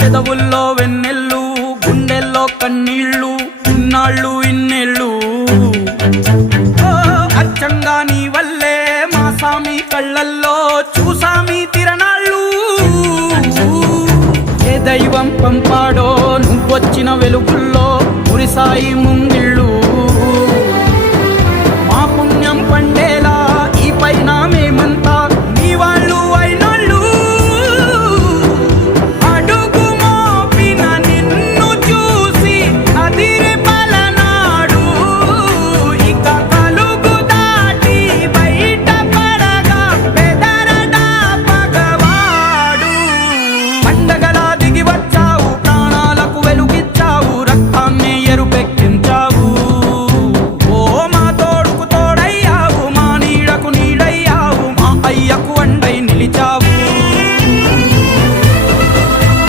పెదవుల్లో వెన్నెల్లు గుండెల్లో కన్నీళ్ళు ఇన్నాళ్ళు ఇన్నేళ్ళు అచ్చంగా నీ వల్లే మా సామి కళ్ళల్లో చూసామి తిరణాళ్ళు ఏ దైవం పంపాడో నువ్వొచ్చిన వెలుగుల్లో మురిసాయి ముంగిళ్ళు